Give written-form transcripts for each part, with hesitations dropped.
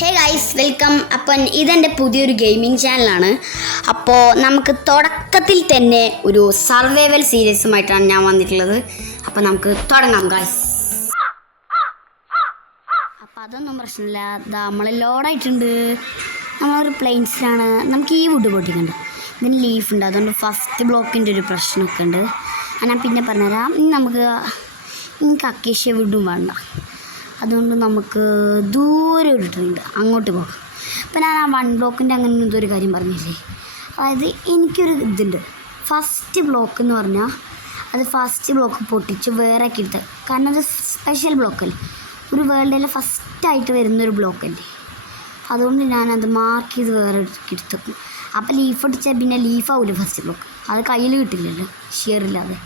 Hey guys welcome. അപ്പം ഇതെൻ്റെ പുതിയൊരു ഗെയിമിംഗ് ചാനലാണ്. അപ്പോൾ നമുക്ക് തുടക്കത്തിൽ തന്നെ ഒരു സർവൈവൽ സീരീസുമായിട്ടാണ് ഞാൻ വന്നിട്ടുള്ളത്. അപ്പോൾ നമുക്ക് തുടങ്ങാം ഗൈസ്. അപ്പോൾ അതൊന്നും പ്രശ്നമില്ല. നമ്മൾ ലോഡായിട്ടുണ്ട്. നമ്മളൊരു പ്ലെയിൻസിലാണ്. നമുക്ക് ഈ വുഡ് പൊട്ടിക്കണ്ട. ഇതിന് ലീഫ് ഉണ്ട്, അതുകൊണ്ട് ഫസ്റ്റ് ബ്ലോക്കിൻ്റെ ഒരു പ്രശ്നമൊക്കെ ഉണ്ട്. ഞാൻ പിന്നെ പറഞ്ഞുതരാം. എനിക്ക് അക്കേഷ്യ വുഡും വേണ്ട, അതുകൊണ്ട് നമുക്ക് ദൂരെ ഒരു ട്രെയിൻ അങ്ങോട്ട് പോകാം. അപ്പം ഞാൻ ആ 1 ബ്ലോക്കിൻ്റെ അങ്ങനെ ഇതൊരു കാര്യം പറഞ്ഞില്ലേ, അതായത് എനിക്കൊരു ഇതുണ്ട്. ഫസ്റ്റ് ബ്ലോക്ക് എന്ന് പറഞ്ഞാൽ അത് ഫസ്റ്റ് ബ്ലോക്ക് പൊട്ടിച്ച് വേറെ ആക്കി എടുത്താൽ, കാരണം അത് സ്പെഷ്യൽ ബ്ലോക്കല്ലേ, ഒരു വേൾഡിലെ ഫസ്റ്റായിട്ട് വരുന്നൊരു ബ്ലോക്കല്ലേ. അതുകൊണ്ട് ഞാനത് മാർക്ക് ചെയ്ത് വേറെ എടുത്തേക്കും. അപ്പോൾ ലീഫ് അടിച്ചാൽ പിന്നെ ലീഫാവില്ല ഫസ്റ്റ് ബ്ലോക്ക്, അത് കയ്യിൽ കിട്ടില്ലല്ലോ ഷെയറില്ലാതെ.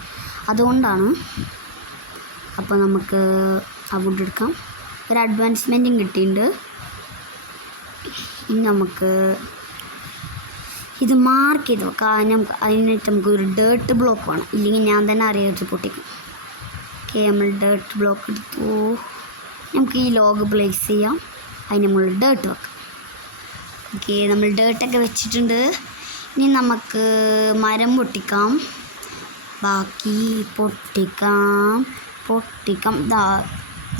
അതുകൊണ്ടാണ്. അപ്പോൾ നമുക്ക് ആ വുഡ് എടുക്കാം. ഒരു അഡ്വാൻസ്മെൻറ്റും കിട്ടിയിട്ടുണ്ട്. ഇനി നമുക്ക് ഇത് മാർക്ക് ചെയ്ത് വെക്കാം. അതിനായിട്ട് നമുക്കൊരു ഡേർട്ട് ബ്ലോക്ക് വേണം, ഇല്ലെങ്കിൽ ഞാൻ തന്നെ അറിയാതെ പൊട്ടിക്കും. ഓക്കെ, നമ്മൾ ഡേർട്ട് ബ്ലോക്ക് എടുത്തു. നമുക്ക് ഈ ലോഗ് പ്ലേസ് ചെയ്യാം, അതിന് നമ്മൾ ഡേർട്ട് വെക്കാം. ഓക്കെ, നമ്മൾ ഡേർട്ടൊക്കെ വെച്ചിട്ടുണ്ട്. ഇനി നമുക്ക് മരം പൊട്ടിക്കാം. ബാക്കി പൊട്ടിക്കാം.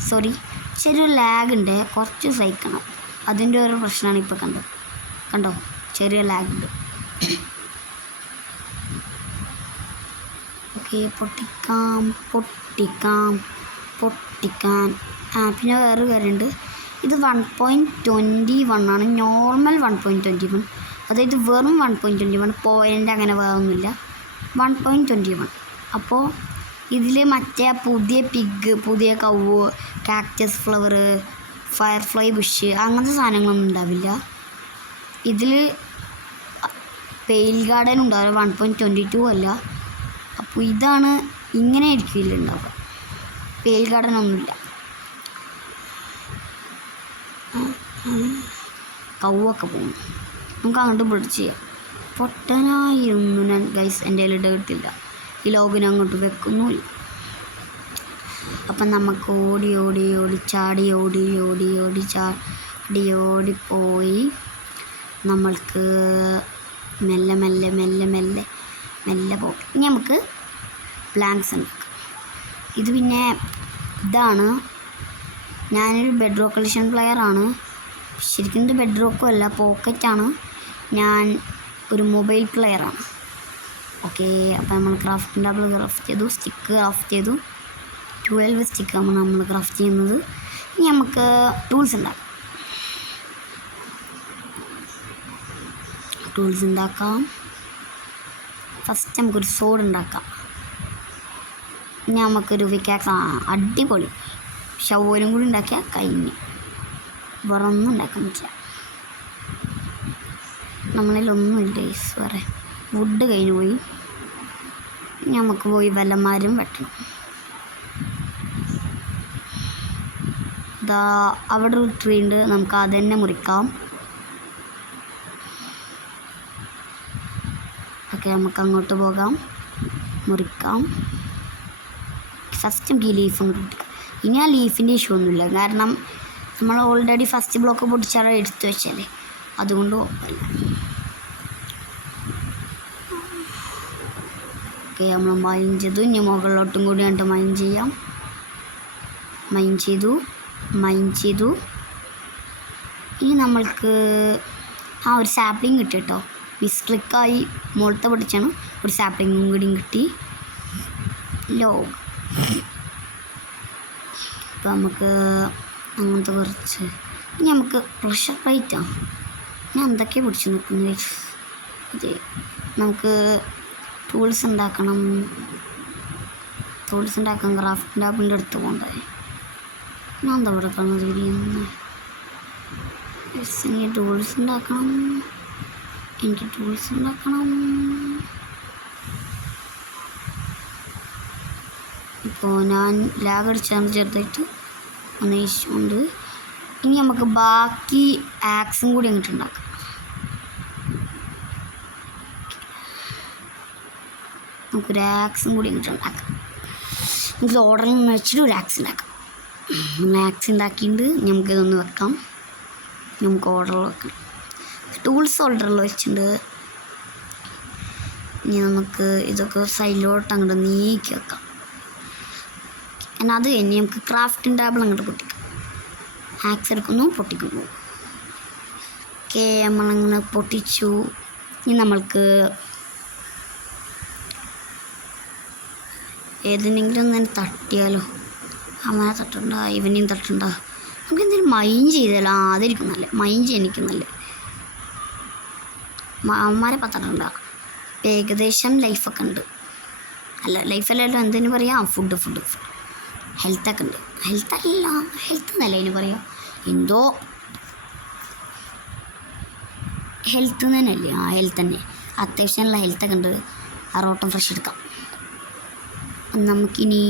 സോറി, ചെറിയൊരു ലാഗ് ഉണ്ട്, കുറച്ച് സഹിക്കണം. അതിൻ്റെ ഒരു പ്രശ്നമാണ് ഇപ്പോൾ കണ്ടോ, ചെറിയ ലാഗ് ഉണ്ട്. ഓക്കെ, പൊട്ടിക്കാൻ. പിന്നെ വേറൊരു കാര്യമുണ്ട്. ഇത് 1.21 ആണ്, നോർമൽ 1.21. അതായത് വെറും 1.21, പോയിൻ്റ് അങ്ങനെ വേറൊന്നുമില്ല, 1.21. അപ്പോൾ ഇതിൽ മറ്റേ പുതിയ പിഗ്, പുതിയ കൗവ്, കാക്ടസ് ഫ്ലവർ, ഫയർഫ്ലൈ ബുഷ് അങ്ങനത്തെ സാധനങ്ങളൊന്നും ഉണ്ടാവില്ല. ഇതിൽ പെയിൽ ഗാർഡൻ ഉണ്ടാവില്ല, 1.22 അല്ല. അപ്പോൾ ഇതാണ്, ഇങ്ങനെ ആയിരിക്കില്ല ഉണ്ടാവുക. പെയിൽ ഗാർഡൻ ഒന്നുമില്ല. കൗവൊക്കെ പോകും, നമുക്ക് അങ്ങോട്ട് പിടിച്ച് ചെയ്യാം. പൊട്ടനായിരുന്നു ഞാൻ ഗൈസ്, എൻ്റെ കയ്യിൽ ഡേർട്ടില്ല. ഈ ലോഗിന് അങ്ങോട്ട് വെക്കുന്നുമില്ല. അപ്പം നമുക്ക് ഓടി ചാടി പോയി നമ്മൾക്ക് മെല്ലെ പോകും. ഇനി നമുക്ക് പ്ലാങ്ക്സ് ഉണ്ടാക്കാം. ഇത് പിന്നെ ഇതാണ്, ഞാനൊരു ബെഡ് റോക്ക് കളക്ഷൻ പ്ലെയറാണ്. ശരിക്കും ഇത് ബെഡ് റോക്കും അല്ല, പോക്കറ്റാണ്. ഞാൻ ഒരു മൊബൈൽ പ്ലെയറാണ്. ഓക്കെ, അപ്പോൾ നമ്മൾ ക്രാഫ്റ്റിംഗ് ടേബിൾ ക്രാഫ്റ്റ് ചെയ്തു, സ്റ്റിക്ക് ക്രാഫ്റ്റ് ചെയ്തു. 12 സ്റ്റിക്കാണ് നമ്മൾ ക്രാഫ്റ്റ് ചെയ്യുന്നത്. ഇനി നമുക്ക് ടൂൾസ് ഉണ്ടാക്കാം. ഫസ്റ്റ് നമുക്കൊരു സോഡ് ഉണ്ടാക്കാം. ഇനി നമുക്കൊരു വിക്കാക്സ്, അടിപൊളി. ഷവലും കൂടി ഉണ്ടാക്കിയാൽ കഴിഞ്ഞ്, വേറെ ഒന്നും ഉണ്ടാക്കാൻ പറ്റില്ല. നമ്മളിലൊന്നുമില്ല വേറെ. വുഡ് കഴിഞ്ഞ് പോയി. നമുക്ക് പോയി വല്ല മരം വെട്ടണം. അവിടെ ഒരു ട്രീ ഉണ്ട്, നമുക്ക് അത് തന്നെ മുറിക്കാം. ഓക്കെ, നമുക്ക് അങ്ങോട്ട് പോകാം, മുറിക്കാം. ഫസ്റ്റ് നമുക്ക് ഈ ലീഫ് അങ്ങോട്ട് പൊട്ടിക്കാം. ഇനി ആ ലീഫിൻ്റെ ഇഷ്യൂ ഒന്നുമില്ല, കാരണം നമ്മൾ ഓൾറെഡി ഫസ്റ്റ് ബ്ലോക്ക് പൊട്ടിച്ചാൽ എടുത്തു വെച്ചാലേ, അതുകൊണ്ട് കുഴപ്പമില്ല. ഓക്കെ, നമ്മൾ മൈൻ ചെയ്തു. ഇനി മുകളിലോട്ടും കൂടി കണ്ട് മൈൻ ചെയ്യാം. മൈൻ ചെയ്തു. ഇനി നമ്മൾക്ക് ഒരു സാപ്ലിങ് കിട്ടി കേട്ടോ. ക്ലിക്കായി മുകളിലത്തെ പൊട്ടിച്ചാണ്, ഒരു സാപ്ലിങ്ങും കൂടിയും കിട്ടി. അപ്പോൾ നമുക്ക് അങ്ങനത്തെ കുറച്ച്. ഇനി നമുക്ക് പ്രഷർ പ്ലേറ്റാണ്. ഞാൻ എന്തൊക്കെയാണ് പിടിച്ച് നിൽക്കുന്നത്. ഇത് നമുക്ക് ടൂൾസ് ഉണ്ടാക്കാൻ ക്രാഫ്റ്റ് ടാബിൻ്റെ അടുത്ത് പോകണ്ടേ. ഞാൻ എന്താ ഇവിടെ കാണുന്നത് എനിക്ക് ടൂൾസ് ഉണ്ടാക്കണം. ഇപ്പോൾ ഞാൻ ലാഗ് അടിച്ചാൽ ചെറുതായിട്ട് ഒന്ന് ഇഷ്യുണ്ട്. ഇനി നമുക്ക് ബാക്കി ആക്സും കൂടി അങ്ങോട്ട് ഉണ്ടാക്കാം. നമുക്കൊരു ആക്സും കൂടി അങ്ങോട്ട് ഉണ്ടാക്കാം. നമുക്ക് ഓർഡറിൽ നിന്ന് വെച്ചിട്ട് ഒരു ആക്സ് ഉണ്ടാക്കാം. ആക്സ് ഉണ്ടാക്കിയിട്ട് നമുക്കിതൊന്ന് വെക്കാം. നമുക്ക് ഓർഡറിൽ വെക്കണം. ടൂൾസ് ഓർഡറിൽ വെച്ചിട്ടുണ്ട്. ഇനി നമുക്ക് ഇതൊക്കെ സൈഡിലോട്ട് അങ്ങോട്ട് നീക്കി വെക്കാം. എന്നാൽ അത് കഴിഞ്ഞ് നമുക്ക് ക്രാഫ്റ്റിംഗ് ടേബിൾ അങ്ങോട്ട് പൊട്ടിക്കാം. ആക്സ് എടുക്കുന്നു, പൊട്ടിക്കുന്നു. ഓക്കെ, നമ്മളങ്ങനെ പൊട്ടിച്ചു. ഇനി നമ്മൾക്ക് ഏതെങ്കിലും ഒന്ന് തട്ടിയാലോ? അവനെ തട്ടണ്ട, ഇവനെയും തട്ടണ്ട. നമുക്ക് എന്തെങ്കിലും മൈൻ ചെയ്താലോ? അതായിരിക്കും നല്ല. മൈൻ ചെയ്യാനിരിക്കും നല്ല. അവന്മാരെ പത്തട്ടണ്ട. ഏകദേശം ലൈഫൊക്കെ ഉണ്ട്. അല്ല, ലൈഫല്ലല്ലോ, എന്തിനു പറയാം? ഫുഡ് ഹെൽത്തൊക്കെ ഉണ്ട്. ഹെൽത്ത് എന്നല്ല അതിന് പറയാം. എന്തോ ഹെൽത്ത് തന്നെയല്ലേ? ഹെൽത്ത് തന്നെ. അത്യാവശ്യമുള്ള ഹെൽത്തൊക്കെ ഉണ്ട്. റോട്ടം ഫ്രഷ് എടുക്കാം. നമുക്കിനി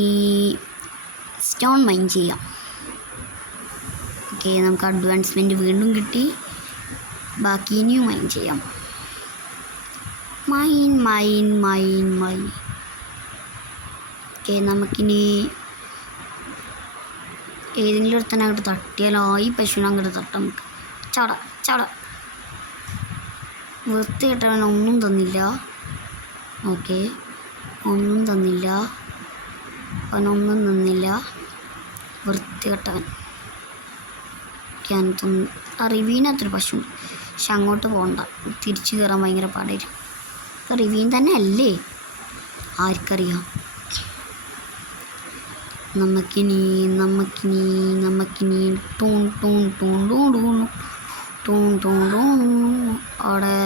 സ്റ്റോൺ മൈൻ ചെയ്യാം. ഓക്കെ, നമുക്ക് അഡ്വാൻസ്മെൻറ്റ് വീണ്ടും കിട്ടി. ബാക്കി ഇനിയും മൈൻ ചെയ്യാം. മൈൻ. ഓക്കെ, നമുക്കിനി ഏതെങ്കിലും ഒരു തന്നെ അങ്ങോട്ട് തട്ടിയാലോ? ഈ പശുവിനെ അങ്ങോട്ട് തട്ടാം നമുക്ക്. ചാട വൃത്തി കെട്ടവൻ ഒന്നും തന്നില്ല. ഓക്കെ, ഒന്നും തന്നില്ല. അവനൊന്നും തന്നില്ല. വൃത്തി കെട്ടവൻ. റിവീനകത്തൊരു പശു, പക്ഷെ അങ്ങോട്ട് പോകണ്ട. തിരിച്ചു കയറാൻ ഭയങ്കര പാടായിരിക്കും. റിവീൻ തന്നെ അല്ലേ? ആർക്കറിയാം. നമുക്കിനി അവിടെ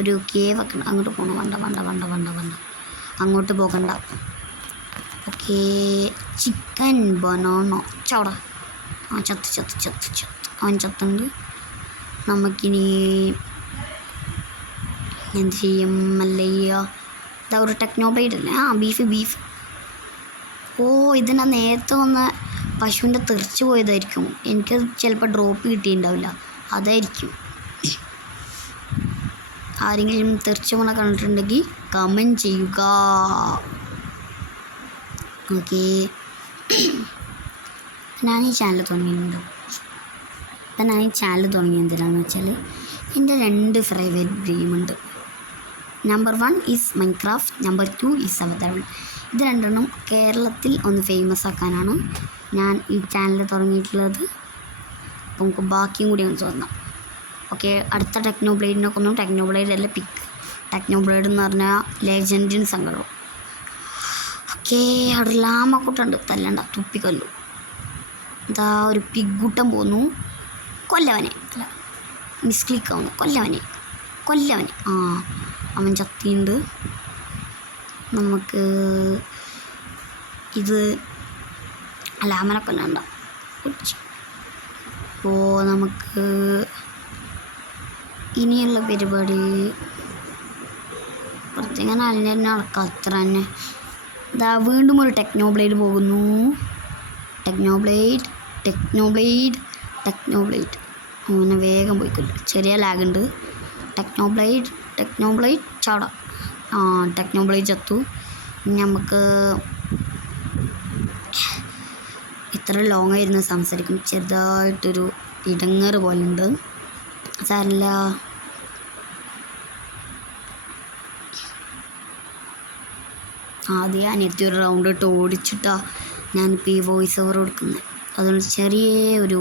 ഒരു കേവ് ഒക്കെ അങ്ങോട്ട് പോകണം. വേണ്ട അങ്ങോട്ട് പോകണ്ട. Okay, chicken banana. ചവട. ചത്ത് അവൻ ചത്തുണ്ട്. നമുക്കിനി എന്ത് ചെയ്യും? മല്ലയ്യ. ഇതാ ഒരു ടെക്നോബ്ലേഡ് അല്ലേ? ബീഫ്. ഓ, ഇതിനാ നേരത്തെ വന്ന പശുവിൻ്റെ തെറിച്ച് പോയതായിരിക്കും. എനിക്കത് ചിലപ്പോൾ ഡ്രോപ്പ് കിട്ടിയിട്ടുണ്ടാവില്ല. അതായിരിക്കും. ആരെങ്കിലും തെറിച്ച് പോണ കണ്ടിട്ടുണ്ടെങ്കിൽ കമൻറ്റ് ചെയ്യുക. ഓക്കെ, ഞാൻ ഈ ചാനൽ തുടങ്ങിയിട്ടുണ്ട്. എന്തിനാണെന്ന് വെച്ചാൽ എൻ്റെ 2 ഫേവറേറ്റ് ഗെയിമുണ്ട്. Number 1 is Minecraft, number 2 is അവതാരം. ഇത് രണ്ടെണ്ണം കേരളത്തിൽ ഒന്ന് ഫേമസ് ആക്കാനാണ് ഞാൻ ഈ ചാനൽ തുടങ്ങിയിട്ടുള്ളത്. അപ്പോൾ നമുക്ക് ബാക്കിയും കൂടി ഒന്ന് തോന്നാം. ഓക്കെ, അടുത്ത ടെക്നോബ്ലേഡിനൊക്കെ ഒന്നും ടെക്നോബ്ലേഡ് അല്ല, ടെക്നോബ്ലേഡ് എന്ന് പറഞ്ഞാൽ ലെജൻഡിന് സങ്കടം. ഓക്കെ, അവിടെ ലാമക്കൂട്ടുണ്ട്. തല്ലണ്ട, തുപ്പിക്കൊല്ലു. എന്താ ഒരു പിഗ്ഗൂട്ടം പോന്നു. കൊല്ലവനെ. അല്ല, മിസ്ക്ലിക്കാവുന്നു. കൊല്ലവനെ. അവൻ ചത്തിയുണ്ട്. നമുക്ക് ഇത് അവനെ കൊല്ലണ്ട. അപ്പോൾ നമുക്ക് ഇനിയുള്ള പരിപാടി പ്രത്യേകം തന്നെ നടക്കാം. അത്ര തന്നെ. ഇതാ വീണ്ടും ഒരു ടെക്നോബ്ലേഡ് പോകുന്നു. ടെക്നോബ്ലേഡ്. അങ്ങനെ വേഗം പോയിക്കൊള്ളു. ചെറിയ ലാഗുണ്ട്. ടെക്നോബ്ലേഡ് ചാട. ടെക്നോബ്ലേഡ് ചത്തു. നമുക്ക് ഇത്ര ലോങ് ആയിരുന്നു സംസാരിക്കും. ചെറുതായിട്ടൊരു ഇടങ്ങറ് പോലെ ഉണ്ട്. സാരല്ല. ആദ്യം അനിയത്തി ഒരു റൗണ്ട് ഇട്ട് ഓടിച്ചിട്ടാണ് ഞാനിപ്പോൾ ഈ വോയിസ് ഓവർ കൊടുക്കുന്നത്. അതുകൊണ്ട് ചെറിയ ഒരു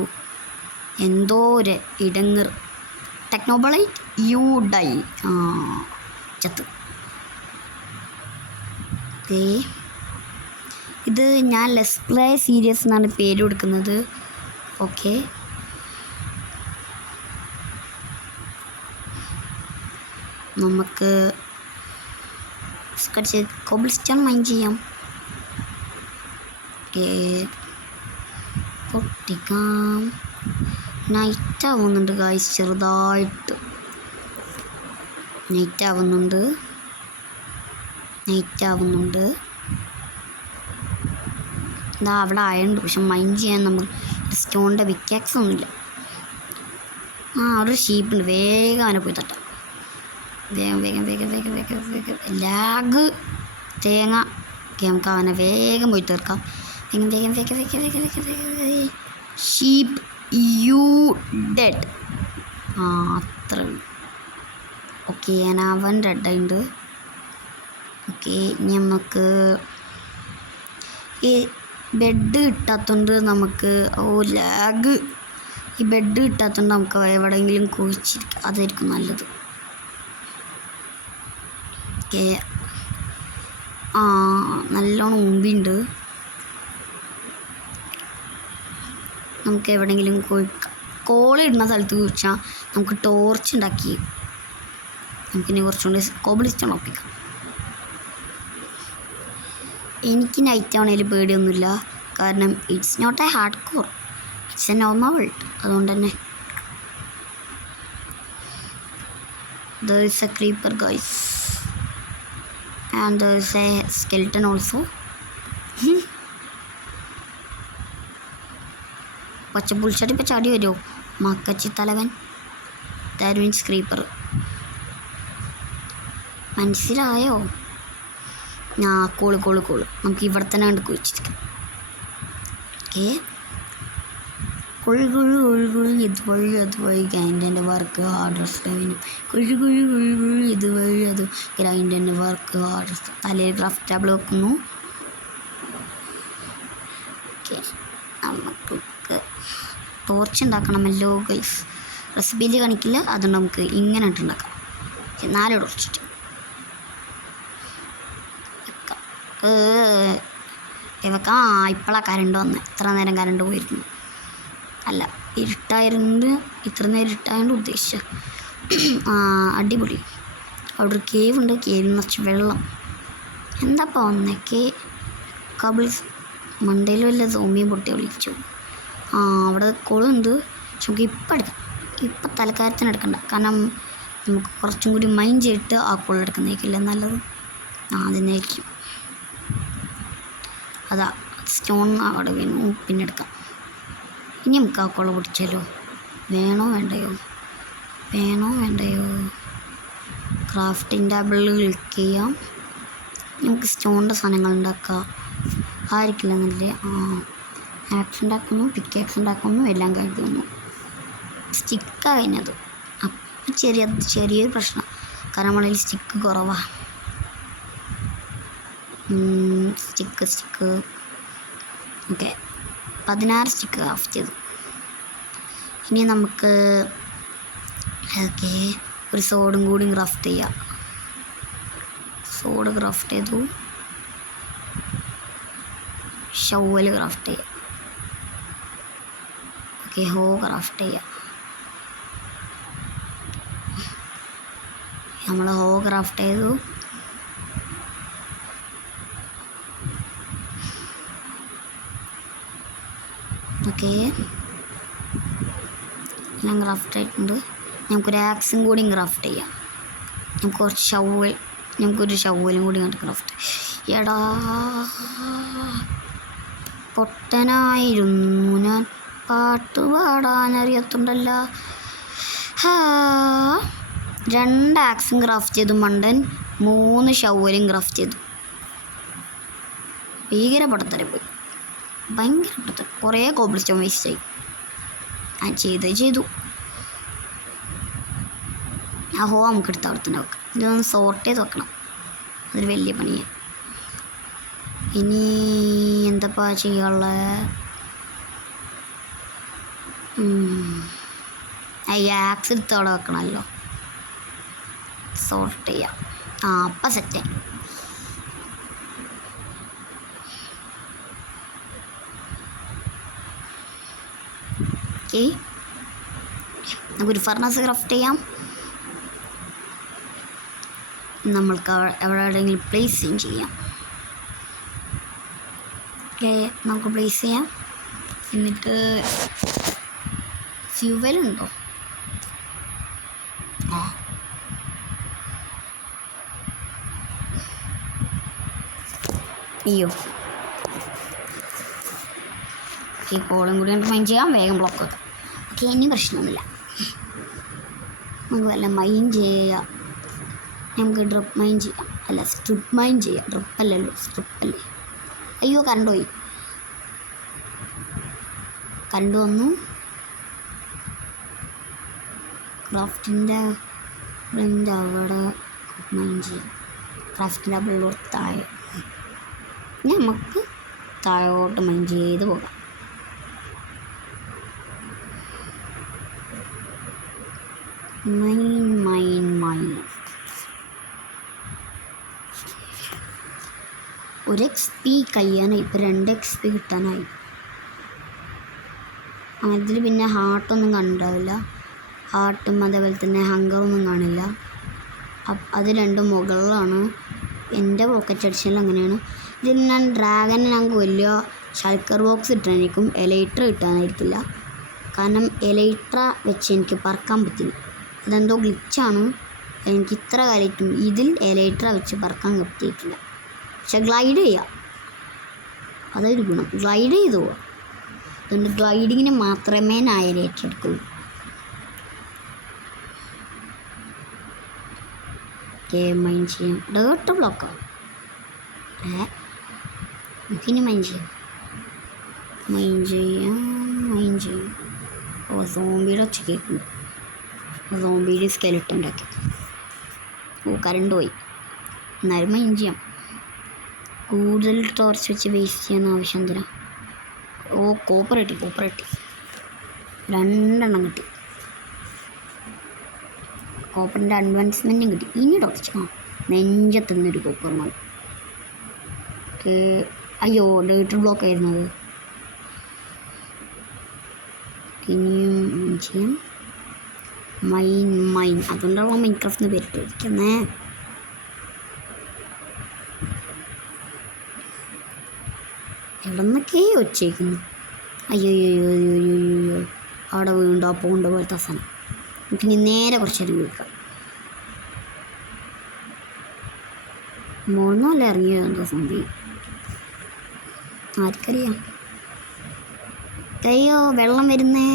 എന്തോ ഒരു ഇടങ്ങർ. ടെക്നോബ്ലേഡ് യു ഡൈ. ചത്ത്. ഓക്കെ, ഇത് ഞാൻ ലെറ്റ്സ് പ്ലേ സീരീസ് എന്നാണ് പേര് കൊടുക്കുന്നത്. ഓക്കെ, നമുക്ക് കോബിൾ സ്റ്റോൺ മൈൻ ചെയ്യാം. ഓക്കെ, പൊട്ടിക്കാം. നൈറ്റ് ആവുന്നുണ്ട് ഗായ്സ്. ചെറുതായിട്ട് നൈറ്റ് ആവുന്നുണ്ട്. ഇതാ അവിടെ ആയുണ്ട്. പക്ഷെ മൈൻ ചെയ്യാൻ നമുക്ക് സ്റ്റോണിൻ്റെ വിക്കാക്സ് ഒന്നുമില്ല. അവിടെ ഒരു ഷീപ്പുണ്ട്. വേഗം അവനെ പോയി തട്ടാം. വേഗം ലാഗ് തേങ്ങ. നമുക്ക് അവനെ വേഗം പോയി തീർക്കാം. വേഗം ഷീപ്പ്. U dead. അത്ര ഓക്കെ. അവൻ ഡെഡായിട്ടുണ്ട്. ഓക്കെ, ഇനി നമുക്ക് ഈ ബെഡ് കിട്ടാത്തതുകൊണ്ട് നമുക്ക് ലാഗ്. ഈ ബെഡ് കിട്ടാത്തതുകൊണ്ട് നമുക്ക് എവിടെയെങ്കിലും കുഴിച്ചിരിക്കാം, അതായിരിക്കും നല്ലത്. ഓക്കെ, നല്ലോണം മുമ്പിണ്ട്. നമുക്ക് എവിടെയെങ്കിലും കോളിടുന്ന സ്ഥലത്ത് കുഴിച്ചാൽ നമുക്ക് ടോർച്ച് ഉണ്ടാക്കി നമുക്കിനി കുറച്ചുകൂടി കോബിളിസ്റ്റോൺ ഒപ്പിക്കാം. എനിക്ക് നൈറ്റ് ആവണേൽ പേടിയൊന്നുമില്ല, കാരണം it's not a hard core, it's a normal world. അതുകൊണ്ട് തന്നെ there is a creeper guys and there is a skeleton also. പച്ച പുൽച്ചടി ഇപ്പം ചാടി വരുമോ മക്കച്ചി തലവൻ? That means creeper. മനസ്സിലായോ? കോള് നമുക്ക് ഇവിടെ തന്നെ കണ്ട് കുഴിച്ചിരിക്കാം. ഓക്കെ, കുഴി ഇതുവഴി അതുവഴി ഗ്രൈൻഡറിൻ്റെ വർക്ക് ഹാർഡസ്റ്റ് കുഴി ഇതുവഴി അത് ഗ്രൈൻഡറിൻ്റെ വർക്ക് ഹാർഡസ്റ്റ്. തലയിൽ ക്രാഫ്റ്റ് ടേബിൾ വെക്കുന്നു. ഓക്കെ, നമുക്ക് ടോർച്ച് ഉണ്ടാക്കണമല്ലോ ഗൈസ്. റെസിപ്പിയിൽ കാണിക്കില്ല, അതുകൊണ്ട് നമുക്ക് ഇങ്ങനെ ഇട്ടുണ്ടാക്കാം. 4 ടോർച്ചിട്ട് വെക്കാം. ഇപ്പോഴാണ് കറണ്ട് വന്നത്, ഇത്ര നേരം കറണ്ട് പോയിരുന്നു. അല്ല, ഇരുട്ടായിരുന്നു, ഇത്ര നേരം ഇരുട്ടായതുകൊണ്ട് ഉദ്ദേശിച്ച. അടിപൊളി. അവിടെ ഒരു കേവ് ഉണ്ട്, കേവിൽ നിറച്ച് വെള്ളം. എന്താപ്പോൾ വന്നേക്കെ കബിൾസ് മണ്ടയിൽ വല്ല സോമിയും പൊട്ടി വിളിച്ചു. അവിടെ കുളമുണ്ട്, പക്ഷെ നമുക്ക് ഇപ്പം എടുക്കാം. ഇപ്പം തൽക്കാലത്തിന് എടുക്കണ്ട, കാരണം നമുക്ക് കുറച്ചും കൂടി മൈൻഡ് ചെയ്തിട്ട് ആ കുളം എടുക്കുന്നതായിരിക്കില്ല നല്ലത്. അതിനായിരിക്കും. അതാ സ്റ്റോൺ അവിടെ വീണു, പിന്നെ എടുക്കാം. ഇനി നമുക്ക് ആ കുളം പൊടിച്ചാലോ? വേണോ വേണ്ടയോ? ക്രാഫ്റ്റിംഗ് ടേബിളിൽ ക്ലിക്ക് ചെയ്യാം. നമുക്ക് സ്റ്റോണിൻ്റെ സാധനങ്ങൾ ഉണ്ടാക്കാം. ആയിരിക്കില്ല എന്നല്ലേ? ആക്സ് ഉണ്ടാക്കുന്നു, പിക്കാക്സ് ഉണ്ടാക്കുന്നു, എല്ലാം കഴിക്കുന്നു. സ്റ്റിക്കാണ് കഴിഞ്ഞത്. അപ്പം ചെറിയൊരു പ്രശ്നം, കാരണം നമ്മളിൽ സ്റ്റിക്ക് കുറവാണ്. സ്റ്റിക്ക് ഓക്കെ, 16 സ്റ്റിക്ക് ക്രാഫ്റ്റ് ചെയ്തു. ഇനി നമുക്ക് ഓക്കെ ഒരു സോഡും കൂടി ക്രാഫ്റ്റ് ചെയ്യാം. സോഡ് ക്രാഫ്റ്റ് ചെയ്തു. ഷവല് ക്രാഫ്റ്റ് ചെയ്യാം. ഓക്കെ, ഹോ ക്രാഫ്റ്റ് ചെയ്യാം. നമ്മൾ ഹോ ക്രാഫ്റ്റ് ചെയ്തു. ഓക്കെ, എല്ലാം ക്രാഫ്റ്റ് ആയിട്ടുണ്ട്. നമുക്കൊരു ആക്സും കൂടി ക്രാഫ്റ്റ് ചെയ്യാം. നമുക്കൊരു ഷവലും കൂടി കണ്ട് ക്രാഫ്റ്റ്. എടാ പൊട്ടനായിരുന്നു ഞാൻ, പാട്ട് പാടാനറിയത്തുണ്ടല്ലോ. 2 ആക്സും ക്രാഫ്റ്റ് ചെയ്തു മണ്ടൻ, 3 ഷവലും ക്രാഫ്റ്റ് ചെയ്തു. ഭയങ്കര പോയി. കുറേ കോബിൾസ്റ്റോൺ വേസ്റ്റായി. ചെയ്തു. ആ ഹോ നമുക്ക് എടുത്ത് അവിടെ തന്നെ വെക്കാം. ഇതൊന്ന് സോർട്ട് ചെയ്ത് വെക്കണം, അതൊരു വലിയ പണിയാണ്. ഇനി എന്താ ചെയ്യാനുള്ളത്? ഈ ആക്സ് എടുത്ത് അവിടെ വെക്കണമല്ലോ. സോർട്ട് ചെയ്യാം. അപ്പം സെറ്റായി. ഓക്കെ, നമുക്കൊരു ഫർണസ് ക്രാഫ്റ്റ് ചെയ്യാം. നമ്മൾക്ക് എവിടെയെങ്കിലും പ്ലേസ് ചെയ്യാം. ഓക്കെ, നമുക്ക് പ്ലേസ് ചെയ്യാം. എന്നിട്ട് ഫ്യൂവലുണ്ടോ? അയ്യോ, ഈ കോളും കൂടി നമുക്ക് മൈൻഡ് ചെയ്യാം. വേഗം ബ്ലോക്ക് വെക്കാം. ഓക്കെ, ഇനി പ്രശ്നമൊന്നുമില്ല. നമുക്ക് വല്ല മൈൻഡ് ചെയ്യാം. നമുക്ക് ഡ്രിപ്പ് മൈൻഡ് ചെയ്യാം. അല്ല, സ്ട്രിപ്പ് മൈൻഡ് ചെയ്യാം. ഡ്രിപ്പ് അല്ലല്ലോ, സ്ട്രിപ്പ് അല്ലേ. അയ്യോ, കറണ്ട് പോയി. കറണ്ട് വന്നു. ക്രാഫ്റ്റിൻ്റെ അവിടെ മൈൻ ചെയ്യാം. ക്രാഫ്റ്റിൻ്റെ ബിള്ളൂർ താഴെ നമുക്ക് താഴോട്ട് മൈൻ ചെയ്ത് പോകാം. മൈൻ ഒരു XP കഴിയാനായി. ഇപ്പോൾ 2 XP കിട്ടാനായി. അതിൽ പിന്നെ ഹാർട്ടൊന്നും കണ്ടാവില്ല. ഹാർട്ടും അതേപോലെ തന്നെ ഹങ്കറൊന്നും കാണില്ല. അത് രണ്ടും മുകളിലാണ്. എൻ്റെ പോക്കറ്റ് അടിച്ചാൽ അങ്ങനെയാണ്. ഇതിൽ ഞാൻ ഡ്രാഗനെ ഞങ്ങൾക്ക് വലിയ ഷൾക്കർ ബോക്സ് ഇട്ടായിരിക്കും, എലൈട്ര കിട്ടാനായിരിക്കില്ല. കാരണം എലൈട്ര വെച്ച് എനിക്ക് പറക്കാൻ പറ്റില്ല. അതെന്തോ ഗ്ലിച്ചാണ്. എനിക്ക് ഇത്ര കാര്യമായിട്ടും ഇതിൽ എലൈട്ര വെച്ച് പറക്കാൻ പറ്റിയിട്ടില്ല. പക്ഷെ ഗ്ലൈഡ് ചെയ്യാം, അതൊരു ഗുണം. ഗ്ലൈഡ് ചെയ്ത് പോവാം. അതുകൊണ്ട് ഗ്ലൈഡിങ്ങിന് മാത്രമേ ഞാൻ എലൈട്ര എടുക്കുള്ളൂ. മൈൻ ചെയ്യാം. ഡേർട്ട് ബ്ലോക്കാണ്. നമുക്കിനി മൈൻ ചെയ്യാം. ഓ സോംബിയുടെ ഒച്ച കേൾക്കുന്നു. സോംബിയുടെ സ്കെലിട്ടൺ ഉണ്ടാക്കി. ഓ കറണ്ട് പോയി. എന്നാലും മൈൻ ചെയ്യാം. കൂടുതൽ ടോർച്ച് വെച്ച് വേസ്റ്റ് ചെയ്യാൻ ആവശ്യം തരാം. ഓ കോപ്പർ കിട്ടി. 2 കിട്ടി. കോപ്പറിൻ്റെ അഡ്വാൻസ്മെൻറ്റും കിട്ടി. ഇനി ടോർച്ച് നെഞ്ചത്തുനിന്നൊരു കോപ്പർ മതി. അയ്യോ ഡേർട്ട് ബ്ലോക്ക് ആയിരുന്നു അത്. ഇനിയും ചെയ്യാം. മൈൻ അതുകൊണ്ടാണ് മൈൻക്രാഫ്റ്റിന് പേരിട്ടിരിക്കുന്നേ. എവിടെ നിന്നൊക്കെ ഒച്ചേക്കുന്നു. അയ്യോ അവിടെ വീണ്ടോ പോണ്ട പോലത്തെ സാധനം. നമുക്കിനി നേരെ കുറച്ച് നേരം കേൾക്കാം. മോന്നല്ല ഇറങ്ങിയതെന്തോ സംഭവം ആർക്കറിയാം. അയ്യോ വെള്ളം വരുന്നേ.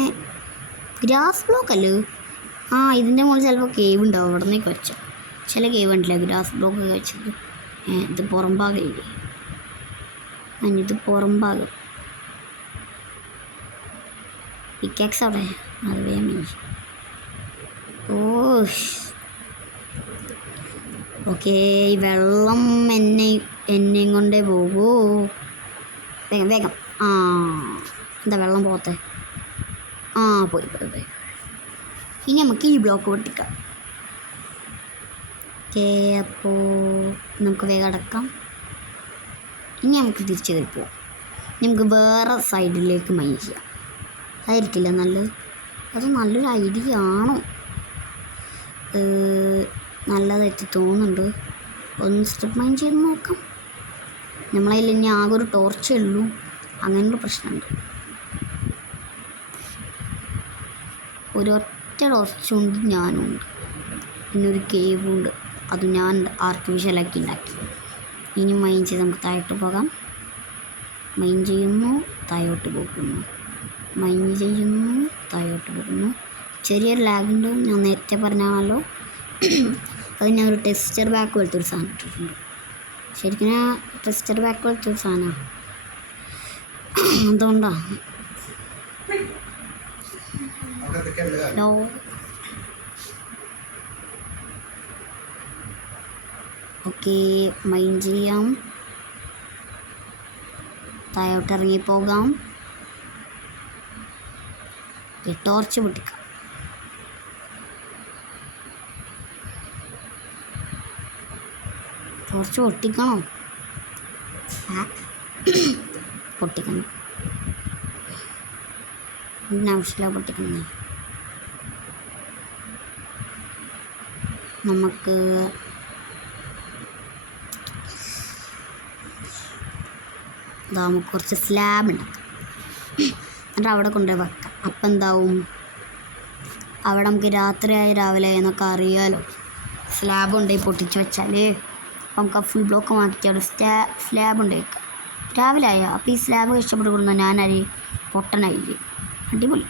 ഗ്രാസ് ബ്ലോക്ക് അല്ലേ? ഇതിൻ്റെ മുകളിൽ ചിലപ്പോൾ കേവ് ഉണ്ടാവും. അവിടെ നിന്നേക്ക് വെച്ചോ. ചില കേവ് ഉണ്ടല്ലേ ഗ്രാസ് ബ്ലോക്ക് വെച്ചത്. ഇത് പുറംഭാഗമില്ലേ? ഇത് പുറംഭാഗം. പിക്കാക്സ് അവിടെ അത് വേഗം. ഓക്കേ വെള്ളം എന്നെയും കൊണ്ടേ പോകൂ. വേഗം. എന്താ വെള്ളം പോകത്തെ? പോയി. ഇനി നമുക്ക് ഈ ബ്ലോക്ക് പൊട്ടിക്കാം. അപ്പോൾ നമുക്ക് വേഗം അടക്കാം. ഇനി നമുക്ക് തിരിച്ച് കയറി പോവാം. നമുക്ക് വേറെ സൈഡിലേക്ക് മൈൻ ചെയ്യാം. അതായിരിക്കില്ല നല്ലത്? അത് നല്ലൊരു ഐഡിയ ആണോ? നല്ലതായിട്ട് തോന്നുന്നുണ്ട്. ഒന്ന് സ്റ്റെപ്പ് മൈൻ ചെയ്ത് നോക്കാം. നമ്മളതിൽ ഇനി ആകെ ഒരു ടോർച്ചേ ഉള്ളൂ. അങ്ങനെയൊരു പ്രശ്നമുണ്ട്. ഒരൊറ്റ ടോർച്ചുണ്ട് ഞാനുണ്ട്. പിന്നെ ഒരു കേവുണ്ട്. അത് ഞാൻ ആർട്ടിഫിഷ്യലാക്കി ഉണ്ടാക്കി. ഇനി മൈൻ ചെയ്ത് നമുക്ക് താഴോട്ട് പോകാം. മൈൻ ചെയ്യുന്നു, താഴോട്ട് പോകുന്നു. മൈൻ ചെയ്യുന്നു, താഴോട്ട് പോകുന്നു. ചെറിയൊരു ലാഗുണ്ട്. ഞാൻ നേരത്തെ പറഞ്ഞാണല്ലോ. അത് ഞാൻ ഒരു ടെക്സ്ചർ ബാക്ക് പോലത്തെ ഒരു സാധനം ഇട്ടിട്ടുണ്ട്. ശരിക്കും ഞാൻ ടെക്സ്ചർ ബാക്ക് പോലത്തെ ഒരു സാധനമാണ്. അതുകൊണ്ടാണ്. ഹലോ ഓക്കെ മൈൻ ചെയ്യാം. താഴോട്ട് ഇറങ്ങിപ്പോകാം. ടോർച്ച് പൊട്ടിക്കാം. ടോർച്ച് പൊട്ടിക്കണോ? പൊട്ടിക്കണം. ഇതിനാവശ്യമില്ല പൊട്ടിക്കുന്നത്. നമുക്ക് നമുക്ക് കുറച്ച് സ്ലാബ് ഉണ്ടാക്കാം. എന്നിട്ട് അവിടെ കൊണ്ടുപോയി വെക്കാം. അപ്പം എന്താവും? അവിടെ നമുക്ക് രാത്രിയായി രാവിലെ എന്നൊക്കെ അറിയാമല്ലോ. സ്ലാബ് കൊണ്ടുപോയി പൊട്ടിച്ച് വെച്ചാൽ നമുക്ക് ആ ഫുൾ ബ്ലോക്ക് മാറ്റി അവിടെ സ്ലാബ് കൊണ്ടുപോയി വെക്കാം. രാവിലെ ആയോ? അപ്പോൾ ഈ സ്ലാബ് ഇഷ്ടപ്പെട്ട് കൊടുക്കുന്ന ഞാനരി പൊട്ടനായില്ലേ? അടിപൊളി.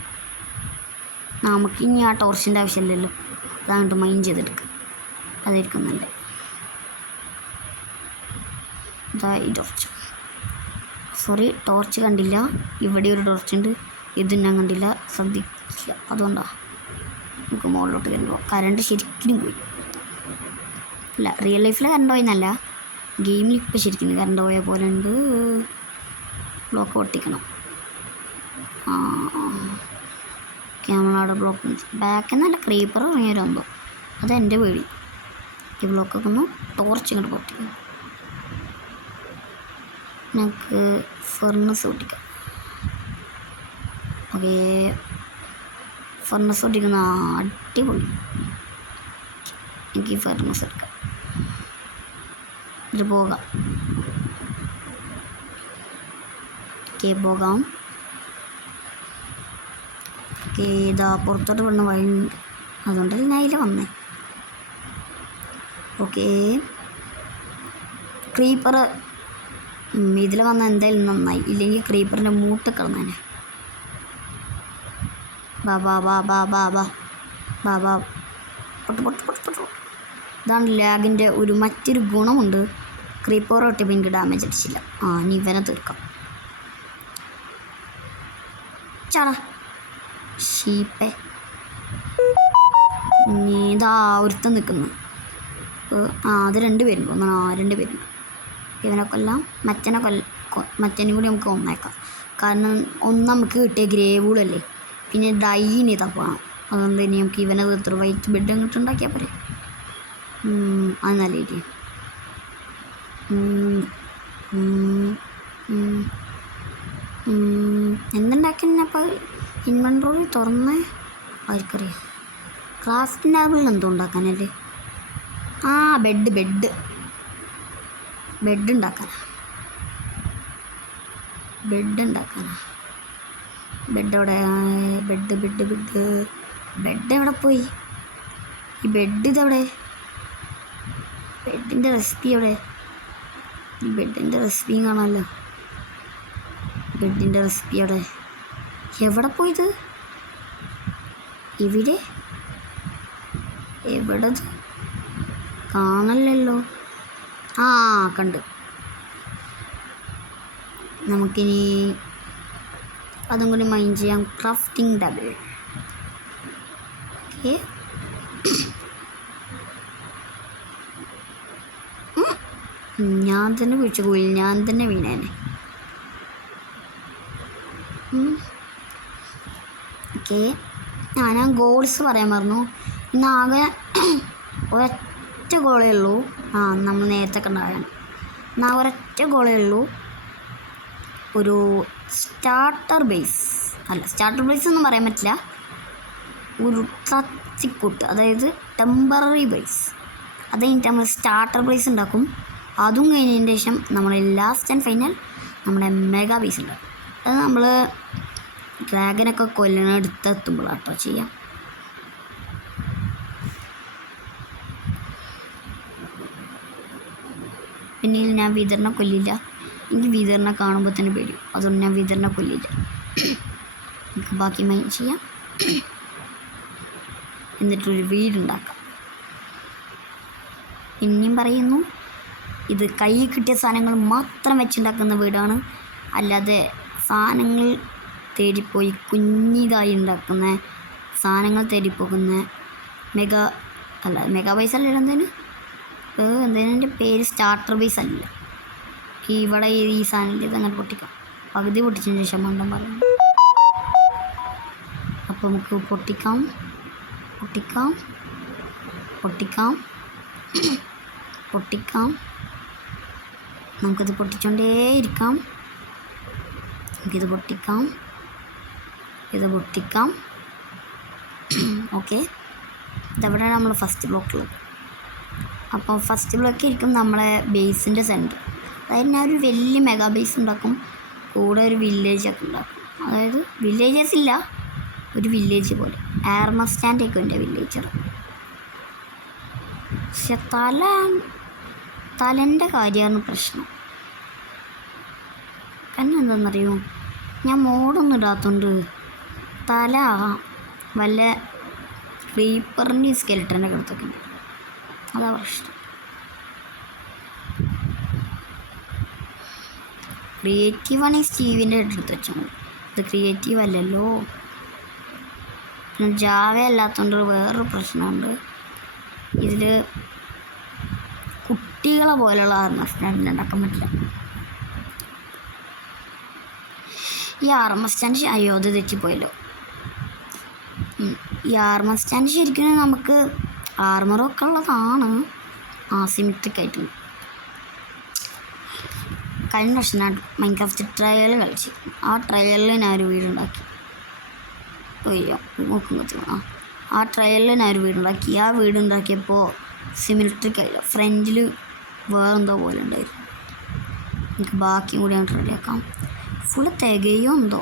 നമുക്ക് ഇനി ആ ടോർച്ചിൻ്റെ ആവശ്യമില്ലല്ലോ. അതാണ്ട് മൈൻ ചെയ്തെടുക്കുക. അതായിരിക്കും നല്ലത്. ഇതാ ഈ ടോർച്ച്. സോറി ടോർച്ച് കണ്ടില്ല. ഇവിടെ ഒരു ടോർച്ചുണ്ട്. ഇത് ഞാൻ കണ്ടില്ല, ശ്രദ്ധിച്ചില്ല. അതുകൊണ്ടാണ് നമുക്ക് മുകളിലോട്ട് കയറുമ്പോൾ കറണ്ട് ശരിക്കും പോയി. അല്ല, റിയൽ ലൈഫിൽ കറണ്ട് പോയെന്നല്ല, ഗെയിമിൽ ഇപ്പോൾ ശരിക്കും കറണ്ട് പോയ പോലെ ഉണ്ട്. ബ്ലോക്ക് പൊട്ടിക്കണം. നമ്മളവിടെ ബ്ലോക്ക് ബാക്കിൽ നല്ല ക്രീപ്പർ ഇറങ്ങിയവരുണ്ടോ, അതെൻ്റെ പേടി. ഈ ബ്ലോക്കൊക്കെ ഒന്ന് ടോർച്ച് ഇങ്ങോട്ട് പൊട്ടിക്കണം. ഞങ്ങൾക്ക് ഫർണസ് പൊട്ടിക്കാം. ഓക്കേ, ഫർണസ് പൊട്ടിക്കുന്ന അടിപൊളി. എനിക്ക് ഫർണസ് എടുക്കാം. ഇത് പോകാം. ഓക്കെ, പോകാം. ഓക്കെ, ഇതാ പുറത്തോട്ട് വിടുന്ന വഴിയുണ്ട്, അതുകൊണ്ടല്ലേ ഞാൻ അതിൽ വന്നേ. ഓക്കെ, ക്രീപ്പർ ഇതിൽ വന്ന എന്തായാലും നന്നായി, ഇല്ലെങ്കിൽ ക്രീപ്പറിൻ്റെ മൂട്ട് കളഞ്ഞേനെ. ബാ ബാ ബാ ബാ ബാ ബാ ബാ ബാ പൊട്ട് പൊട്ട് പൊട്ട് പൊട്ട്. ഇതാണ് ലാഗിൻ്റെ മറ്റൊരു ഗുണമുണ്ട്. ക്രീപ്പർ ഒട്ടിപ്പോൾ എനിക്ക് ഡാമേജ് അടിച്ചില്ല. ഇനി ഇവനെ തീർക്കാം. ചാടാ ഷീപ്പേ. ഇതാ ഒരുത്തം നിൽക്കുന്നു. അത് 2 പേരുണ്ട്. 2 പേരുണ്ട്. ഇവനെ കൊല്ലാം, മറ്റേനും കൂടി നമുക്ക് ഒന്നേക്കാം. കാരണം ഒന്ന് നമുക്ക് കിട്ടിയ ഗ്രേവൂളല്ലേ, പിന്നെ ഡൈനി തപ്പാണ്. അതുകൊണ്ട് ഇനി നമുക്ക് ഇവനെ തീർത്തൊരു വൈറ്റ് ബെഡ് അങ്ങോട്ട് ഉണ്ടാക്കിയാൽ പോരെ. അത് നല്ല രീതി. എന്തുണ്ടാക്കിയപ്പോൾ ഇൻവെൻട്രോറി തുറന്ന് ആർക്കറിയാം. ക്രാഫ്റ്റ് ടേബിളിൽ എന്തോ ഉണ്ടാക്കാനല്ലേ. ബെഡ് ഉണ്ടാക്കാനാ. ബെഡ് എവിടെ? ബെഡ് എവിടെ പോയി? ഈ ബെഡ് ഇതെവിടെ? ബെഡിൻ്റെ റെസിപ്പി എവിടെ? ഈ ബെഡിൻ്റെ റെസിപ്പിയും കാണാമല്ലോ. ബെഡിൻ്റെ റെസിപ്പി എവിടെ പോയത്? എവിടെ കാണല്ലോ. കണ്ട്. നമുക്കിനി അതും കൂടി മൈൻഡ് ചെയ്യാം. Crafting table. ഓക്കെ, ഞാൻ തന്നെ കുഴിച്ചു പോയി, ഞാൻ തന്നെ വീണേനെ. ഓക്കെ, ഞാൻ ഗോൾസ് പറയാൻ പറഞ്ഞു. ഇന്നാകെ ഒരൊറ്റ ഗോളേ ഉള്ളൂ. നമ്മൾ നേരത്തെ കണ്ടാണ്. ഒരൊറ്റ ഗോളേ ഉള്ളൂ. ഒരു സ്റ്റാർട്ടർ ബേസ് ഒന്നും പറയാൻ പറ്റില്ല. ഒരു തച്ചിക്കൂട്ട്, അതായത് ടെമ്പററി ബേസ്. അത് കഴിഞ്ഞിട്ട് നമ്മൾ സ്റ്റാർട്ടർ ബേസ് ഉണ്ടാക്കും. അതും കഴിഞ്ഞതിന് ശേഷം നമ്മൾ ലാസ്റ്റ് ആൻഡ് ഫൈനൽ നമ്മുടെ മെഗാ ബേസ് ഉണ്ടാക്കും. അത് നമ്മൾ ഡ്രാഗനൊക്കെ എടുത്തെത്തുമ്പോഴാട്ടോ ചെയ്യാം. പിന്നെ ഞാൻ വിതറിനെ കൊല്ലില്ല. എനിക്ക് വിതറിനെ കാണുമ്പോൾ തന്നെ പേടിയും. അതുകൊണ്ട് ഞാൻ വിതറിനെ കൊല്ലില്ല. നമുക്ക് ബാക്കി മൈൻഡ് ചെയ്യാം. എന്നിട്ടൊരു വീടുണ്ടാക്കാം. പിന്നെയും പറയുന്നു, ഇത് കയ്യിൽ കിട്ടിയ സാധനങ്ങൾ മാത്രം വെച്ചുണ്ടാക്കുന്ന വീടാണ്. അല്ലാതെ സാധനങ്ങൾ തേടിപ്പോയി കുഞ്ഞിതായി ഉണ്ടാക്കുന്ന, സാധനങ്ങൾ തേടിപ്പോകുന്ന മെഗാ ബേസ് അല്ല. എന്തേലും എൻ്റെ പേര് സ്റ്റാർട്ടർ ബേസ് അല്ല. ഇവിടെ ഈ സാധനത്തിൽ ഇത് അങ്ങനെ പൊട്ടിക്കാം. പകുതി പൊട്ടിച്ചതിന് ശേഷം മണ്ടം പറയും. അപ്പോൾ നമുക്ക് പൊട്ടിക്കാം. നമുക്കിത് പൊട്ടിച്ചോണ്ടേയിരിക്കാം. നമുക്കിത് പൊട്ടിക്കാം. ഓക്കെ, ഇതെവിടെയാണ് നമ്മൾ ഫസ്റ്റ് ബ്ലോക്കുള്ളത്. അപ്പോൾ ഫസ്റ്റ് ബ്ലോക്ക് ഇരിക്കും നമ്മളെ ബേസിൻ്റെ സെൻറ്റർ. അതായത് ഞാൻ ഒരു വലിയ മെഗാ ബേസ് ഉണ്ടാക്കും, കൂടെ ഒരു വില്ലേജൊക്കെ ഉണ്ടാക്കും. അതായത് വില്ലേജസ് ഇല്ല, ഒരു വില്ലേജ് പോലെ. ആർമസ്റ്റാൻഡൊക്കെ എൻ്റെ വില്ലേജർ. പക്ഷെ തലൻ്റെ കാര്യമാണ് പ്രശ്നം. കാരണം എന്താണെന്നറിയോ, ഞാൻ മോഡൊന്നും ഇടാത്തതുകൊണ്ട് തല വല്ല ക്രീപ്പറിൻ്റെ സ്കെൽട്ടൻ്റെ അടുത്തൊക്കെ ഉണ്ട്. അതാ പ്രശ്നം. ക്രിയേറ്റീവാണെങ്കിൽ സ്റ്റീവിൻ്റെ അടുത്ത് വെച്ചാൽ മതി. ഇത് ക്രിയേറ്റീവ് അല്ലല്ലോ. പിന്നെ ജാവ അല്ലാത്തതുകൊണ്ട് വേറൊരു പ്രശ്നമുണ്ട്. ഇതിൽ കുട്ടികളെ പോലെയുള്ള ആർമസ്റ്റാൻഡിൽ ഉണ്ടാക്കാൻ പറ്റില്ല. ഈ ആർമസ്റ്റാൻഡ് അയോധ്യ തെറ്റിപ്പോയല്ലോ. ഈ ആർമസ്റ്റാൻഡ് ശരിക്കും നമുക്ക് ആർമറൊക്കെ ഉള്ളതാണ്. സിമെട്രിക് ആയിട്ടുണ്ട്. കഴിഞ്ഞ വർഷം ഞാൻ മൈൻക്രാഫ്റ്റ് ട്രയൽ കളിച്ചു. ആ ട്രയലിൽ ഞാനൊരു വീടുണ്ടാക്കി. നോക്കുമ്പോൾ ആ ട്രയലിൽ ഞാനൊരു വീടുണ്ടാക്കി. ആ വീടുണ്ടാക്കിയപ്പോൾ സിമെട്രിക് ആയില്ല. ഫ്രണ്ടിൽ വേറെന്തോ പോലെ ഉണ്ടായിരുന്നു. എനിക്ക് ബാക്കിയും കൂടി ഞാൻ റെഡിയാക്കാം. ഫുള്ള് തികയോ എന്തോ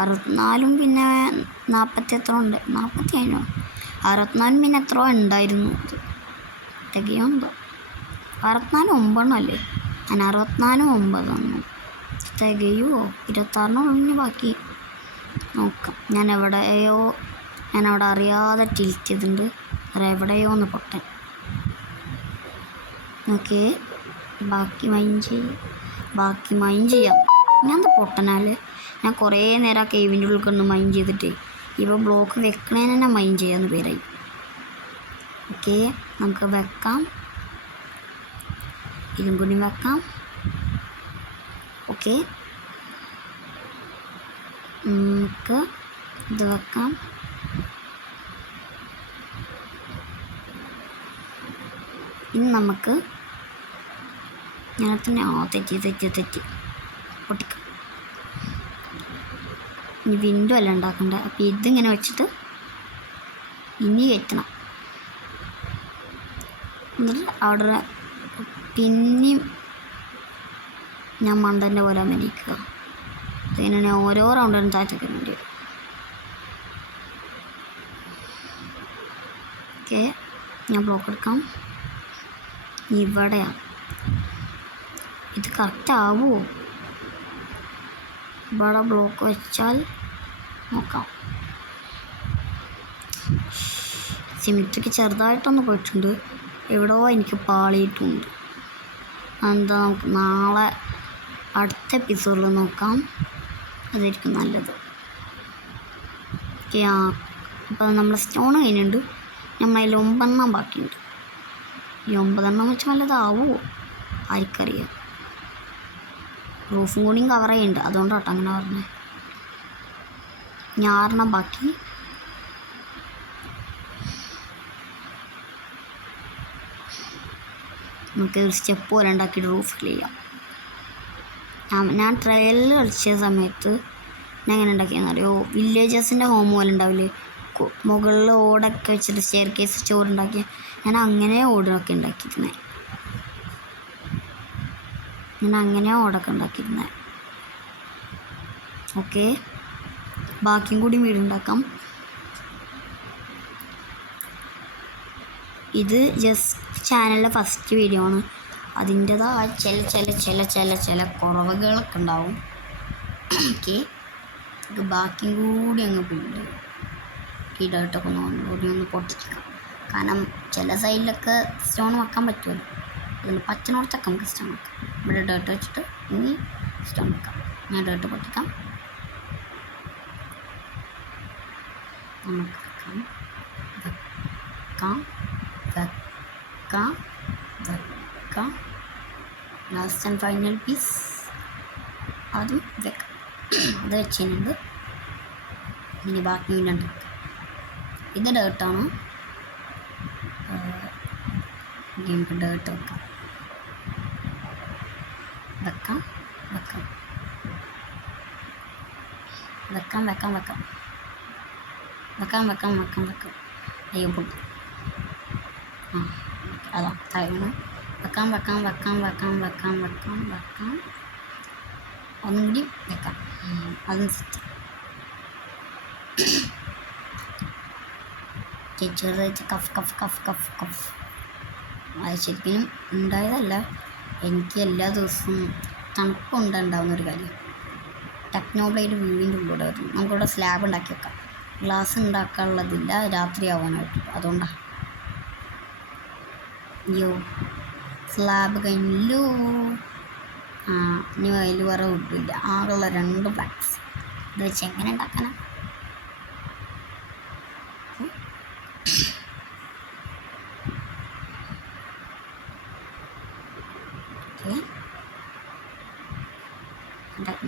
64 പിന്നെ 40 എത്ര ഉണ്ട്, 47 64 പിന്നെ എത്ര ഉണ്ടായിരുന്നു. തികയോ എന്തോ 64 9 അല്ലേ? ഞാൻ 64 9 തികയോ 26 ബാക്കി നോക്കാം. ഞാൻ അവിടെ അറിയാതെ ടിൽറ്റ് ചെയ്തിട്ടുണ്ട്. എവിടെയോ ഒന്ന് പൊട്ടൻ. ഓക്കെ, ബാക്കി മൈൻ ചെയ്യാം. ഞാൻ പൊട്ടനാൽ ഞാൻ കുറേ നേരം ആ കേവിൻ്റെ ഉള്ളിൽ കൊണ്ട് മൈൻ ചെയ്തിട്ട് ഇപ്പോൾ ബ്ലോക്ക് വെക്കണേന് തന്നെ മൈൻ ചെയ്യാമെന്ന് പേരായി. ഓക്കെ, നമുക്ക് വെക്കാം. ഇതും കൂടി വെക്കാം. ഓക്കെ, നമുക്ക് ഇത് വെക്കാം. ഇനി നമുക്ക് ഞാൻ തന്നെ തെറ്റി പൊട്ടിക്കാം. ഇനി വിൻഡോ അല്ല ഉണ്ടാക്കണ്ടേ. അപ്പോൾ ഇതിങ്ങനെ വെച്ചിട്ട് ഇനി കയറ്റണം. എന്നിട്ട് അവിടെ പിന്നെയും ഞാൻ മണ്ടൻ്റെ പോലെ അഭിനയിക്കുക. അതിനെ ഓരോ റൗണ്ടും താറ്റൊക്കെ വേണ്ടി വരും. ഓക്കെ, ഞാൻ ബ്ലോക്ക് എടുക്കാം. ഇവിടെയാണ്. ഇത് കറക്റ്റ് ആവുമോ? ഇവിടെ ബ്ലോക്ക് വെച്ചാൽ നോക്കാം. സിമെട്രിക്ക് ചെറുതായിട്ടൊന്ന് പോയിട്ടുണ്ട്. എവിടെയോ എനിക്ക് പാളിയിട്ടുണ്ട്. എന്താ, നമുക്ക് നാളെ അടുത്ത എപ്പിസോഡിൽ നോക്കാം. അതായിരിക്കും നല്ലത്. ഓക്കെ, അപ്പോൾ നമ്മൾ സ്റ്റോൺ കഴിഞ്ഞിട്ടുണ്ട്. നമ്മളതിൽ 9 ബാക്കിയുണ്ട്. ഈ 9 വെച്ച് നല്ലതാവുമോ ആർക്കറിയാം. റൂഫും കൂടിയും കവർ ചെയ്യുന്നുണ്ട്. അതുകൊണ്ടാട്ടോ അങ്ങനെ പറഞ്ഞത്. 6 ബാക്കി. നമുക്ക് ഒരു സ്റ്റെപ്പ് പോലെ ഉണ്ടാക്കിയിട്ട് റൂഫ് ചെയ്യാം. ഞാൻ ട്രയലിൽ കളിച്ച സമയത്ത് ഞാൻ എങ്ങനെ ഉണ്ടാക്കിയെന്ന് അറിയോ? വില്ലേജസിൻ്റെ ഹോം പോലെ ഉണ്ടാവില്ലേ, മുകളിൽ ഓടൊക്കെ വെച്ചിട്ട് സ്റ്റെയർ കേസ് ചോറുണ്ടാക്കിയ, ഞാൻ അങ്ങനെ ഓടൊക്കെ ഉണ്ടാക്കിയിരുന്നത്. ഓക്കെ, ബാക്കിയും കൂടി വീടുണ്ടാക്കാം. ഇത് ജസ്റ്റ് ചാനലിലെ ഫസ്റ്റ് വീഡിയോ ആണ്. അതിൻ്റെതായ ചില കുറവുകളൊക്കെ ഉണ്ടാവും. ഓക്കെ, ബാക്കിയും കൂടി അങ്ങ് വീട് ഈ ഡേർട്ടൊക്കെ ഒന്ന് പൊട്ടിക്കാം. കാരണം ചില സൈഡിലൊക്കെ സ്റ്റോൺ വെക്കാൻ പറ്റുമല്ലോ. അതിൽ പച്ചനോടത്തൊക്കെ നമുക്ക് സ്റ്റോൺ വെക്കാം. ഇവിടെ ഡേർട്ട് വെച്ചിട്ട് ഇനി സ്റ്റോൺ വെക്കാം. ഞാൻ ഡേർട്ട് പൊട്ടിക്കാം. നമുക്ക് വെക്കാം. ലാസ്റ്റ് ആൻഡ് ഫൈനൽ പീസ് അതും വെക്കാം. അത് വെച്ചിട്ടുണ്ട്. ഇനി ബാക്കി വീണ്ടും ഇത് ഡേർട്ടാണ്. നമുക്ക് ഡേർട്ട് വെക്കാം. അയ്യോ പൊട്ടി. അതാ താഴെ വെക്കാം. ഒന്നും കൂടി വെക്കാം. അതും സെറ്റ്. ചെറുതായിട്ട് കഫ്. അത് ശരിക്കും ഉണ്ടായതല്ല. എനിക്ക് എല്ലാ ദിവസവും തണുപ്പുണ്ടാവുന്നൊരു കാര്യം. ടെക്നോബ്ലേഡ് വീടിൻ്റെ ഉള്ളിലൂടെ വരുന്നു. നമുക്കിവിടെ സ്ലാബ് ഉണ്ടാക്കി വെക്കാം. ഗ്ലാസ് ഉണ്ടാക്കാനുള്ളതില്ല, രാത്രി ആവാനായിട്ട്. അതുകൊണ്ടാണ്. അയ്യോ, സ്ലാബ് കഴിഞ്ഞല്ലോ. ഇനി അതിൽ വേറെ വുഡില്ല. ആകെയുള്ള 2 ബ്ലാക്ക്സ്. ഇത് വെച്ച് എങ്ങനെ ഉണ്ടാക്കാനാ?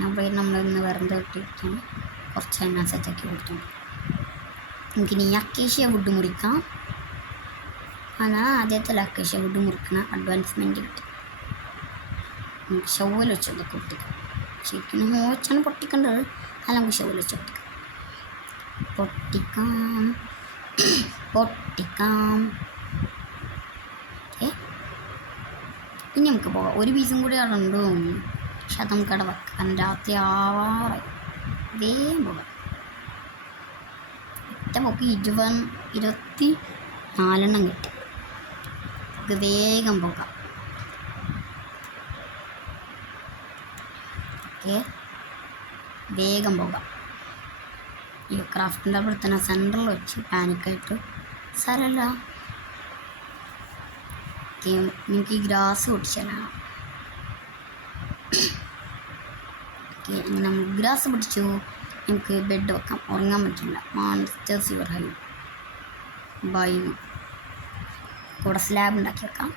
അപ്പോൾ നമ്മളൊന്ന് വെറുതെ ഇട്ടിരിക്കണം. കുറച്ച് എണ്ണ സെറ്റാക്കി കൊടുത്തു. നമുക്കിനി അക്കേഷ്യ വുഡ് മുറിക്കാം. അതാ ആദ്യത്തെ അക്കേഷ്യ വുഡ് മുറിക്കണം. അഡ്വാൻസ്മെൻറ്റ് കിട്ടും. നമുക്ക് ഷവൽ വെച്ചത് പൊട്ടിക്കാം. ശരിക്കും വെച്ചാണ് പൊട്ടിക്കേണ്ടത്. അല്ല നമുക്ക് ഷവൽ വെച്ച് പൊട്ടിക്കാം. ഓക്കെ, ഇനി നമുക്ക് പോകാം. ഒരു പീസും കൂടി അവിടെ ഉണ്ടോ തോന്നുന്നു. പക്ഷെ അത് നമുക്ക് അവിടെ വെക്കാം. രാത്രി ആവാറായി. വേഗം പോകാം. നമുക്ക് 24 കിട്ടി. നമുക്ക് വേഗം പോകാം. ഓക്കെ, വേഗം പോകാം. ഈ ക്രാഫ്റ്റിൻ്റെ അവിടെ തന്നെ സെൻറ്ററിൽ വെച്ച് പാനിക്കായിട്ട് സാരമല്ല. ഓക്കെ, നമുക്ക് ഈ ഗ്രാസ് പൊട്ടിച്ചാലാണ്. ഓക്കെ, അങ്ങനെ നമ്മൾ ഗ്രാസ് പൊട്ടിച്ചു. നമുക്ക് ബെഡ് വെക്കാം. ഉറങ്ങാൻ പറ്റില്ല. Monsters your hi bye. കൂടെ സ്ലാബ് ഉണ്ടാക്കി വെക്കാം.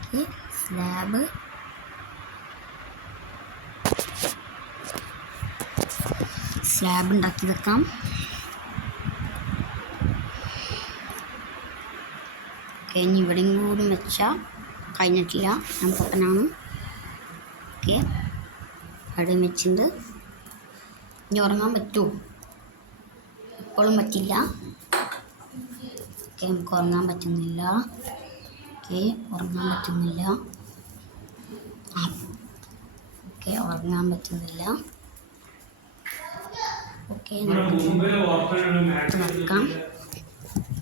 ഓക്കെ, സ്ലാബ് ഉണ്ടാക്കി വെക്കാം. ഓക്കെ, ഇനി ഇവിടെയും കൂടി വെച്ചാൽ കഴിഞ്ഞിട്ടില്ല. ഞാൻ പൊട്ടനാണ്. ഓക്കെ, അവിടെ വെച്ചിട്ട് ഇനി ഉറങ്ങാൻ പറ്റുമോ? ഇപ്പോഴും പറ്റില്ല. ഓക്കെ, നമുക്ക് ഉറങ്ങാൻ പറ്റുന്നില്ല. ഓക്കെ, ഉറങ്ങാൻ പറ്റുന്നില്ല. ഓക്കെ, വെക്കാം.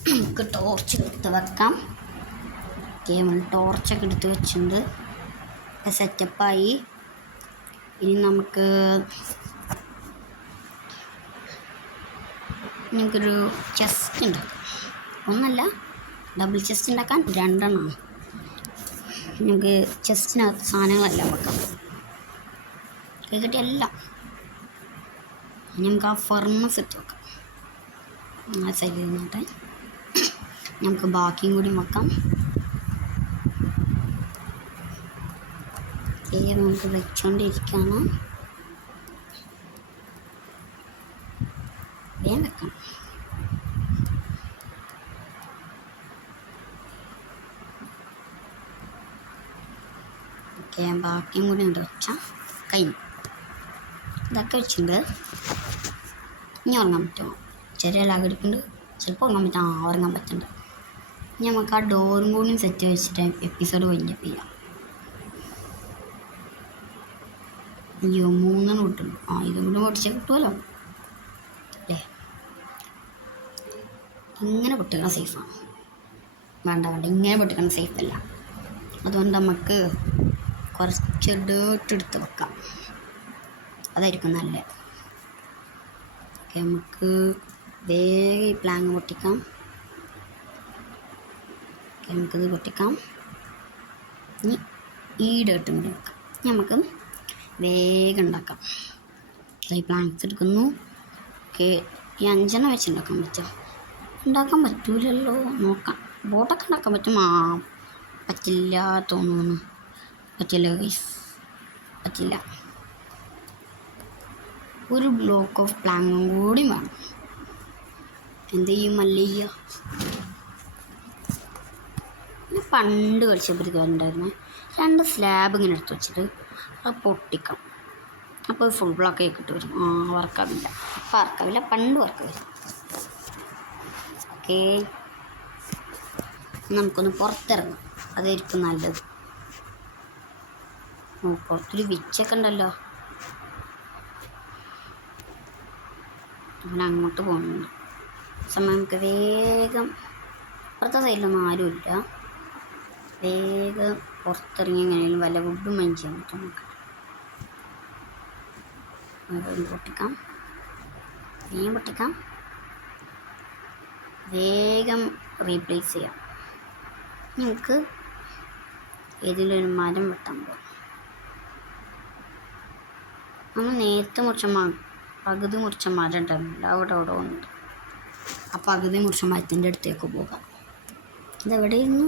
നമുക്ക് ടോർച്ച് എടുത്ത് വെക്കാം. ഓക്കെ, നമ്മൾ ടോർച്ചൊക്കെ എടുത്ത് വെച്ചിട്ടുണ്ട്. സെറ്റപ്പായി. ഇനി നമുക്കൊരു ചെസ്റ്റ് ഉണ്ടാക്കാം. ഒന്നല്ല, ഡബിൾ ചെസ്റ്റ് ഉണ്ടാക്കാൻ 2 എണ്ണമാണ്. നമുക്ക് ചെസ്റ്റിനകത്ത് സാധനങ്ങളെല്ലാം വെക്കാം. എല്ലാം നമുക്ക് ആ ഫർണസ് ഇട്ട് വെക്കാം. ആ സൈഡിൽ നിന്നിട്ട് നമുക്ക് ബാക്കിയും കൂടി വെക്കാം. നമുക്ക് വെച്ചോണ്ടിരിക്കുകയാണ്. വേഗം വെക്കാം. ഓക്കെ, ബാക്കിയും കൂടി ഉണ്ട് വെച്ചാൽ കഴിഞ്ഞു. ഇതൊക്കെ വെച്ചിട്ടുണ്ട്. ഇനി ഉറങ്ങാൻ പറ്റുമോ? ചെറിയ ലാഗ് എടുക്കുന്നുണ്ട്. ചിലപ്പോൾ ഉറങ്ങാൻ പറ്റുന്നുണ്ട്. ഇനി നമുക്ക് ആ ഡോറും കൂടി സെറ്റ് വെച്ചിട്ട് എപ്പിസോഡ് വൈൻഡപ്പ് ചെയ്യാം. അയ്യോ, 3 കിട്ടുന്നു. ഇതും കൂടി പൊട്ടിച്ചാൽ കിട്ടുമല്ലോ അല്ലേ? ഇങ്ങനെ പൊട്ടിക്കണം സേഫാണ്. വേണ്ട, ഇങ്ങനെ പൊട്ടിക്കണം സേഫല്ല. അതുകൊണ്ട് നമുക്ക് കുറച്ച് ഡേർട്ട് എടുത്ത് വെക്കാം. അതായിരിക്കും നല്ലത്. ഓക്കെ, നമുക്ക് വേഗം ഈ പ്ലാങ് പൊട്ടിക്കാം. ഓക്കെ, നമുക്കിത് പൊട്ടിക്കാം. ഇനി ഈ ഡേർട്ടും കൂടി വെക്കാം. നമുക്ക് വേഗം ഉണ്ടാക്കാം. ഈ പ്ലാങ്ക്സ് എടുക്കുന്നു. ഓക്കെ, ഈ 5 വെച്ച് ഉണ്ടാക്കാൻ പറ്റുമോ? ഉണ്ടാക്കാൻ പറ്റൂലല്ലോ. നോക്കാം. ബോട്ടൊക്കെ ഉണ്ടാക്കാൻ പറ്റും. പറ്റില്ല തോന്നുന്നു. പറ്റില്ല ഗൈസ്, പറ്റില്ല. ഒരു ബ്ലോക്ക് ഓഫ് പ്ലാങ്ങും കൂടി വേണം. എന്ത് ചെയ്യും മല്ലയ്യ? ഞാൻ പണ്ട് കളിച്ചപ്പോൾ ഉണ്ടായിരുന്നേ. 2 സ്ലാബ് ഇങ്ങനെ എടുത്ത് വെച്ചിട്ട് അത് പൊട്ടിക്കണം. അപ്പോൾ ഫുൾ ബ്ലോക്ക് ആക്കിയിട്ട് വരും. വർക്കാവില്ല. ഇപ്പം വർക്കാവില്ല, പണ്ട് വർക്ക് വരും. ഓക്കെ, നമുക്കൊന്ന് പുറത്തിറങ്ങാം. അതായിരിക്കും നല്ലത്. പുറത്തൊരു വിച്ചൊക്കെ ഉണ്ടല്ലോ. അങ്ങനെ അങ്ങോട്ട് പോകുന്നുണ്ട്. സമയം നമുക്ക് വേഗം പുറത്തെ സൈഡിലൊന്നും ആരുമില്ല. വേഗം പുറത്തിറങ്ങി എങ്ങനെയും വല്ല വുഡും മൈൻ ചെയ്യാൻ പറ്റും. നമുക്ക് പൊട്ടിക്കാം. വേഗം റീപ്ലേസ് ചെയ്യാം. നമുക്ക് ഏതിലൊരു മരം വെട്ടാൻ പോകാം. നമ്മൾ നേരത്തെ പകുതി മുറിച്ച മരം ഉണ്ടായിരുന്നില്ല. അവിടെ ഉണ്ട്. ആ പകുതി മുറിച്ച മരത്തിൻ്റെ അടുത്തേക്ക് പോകാം. ഇതെവിടെയിരുന്നു?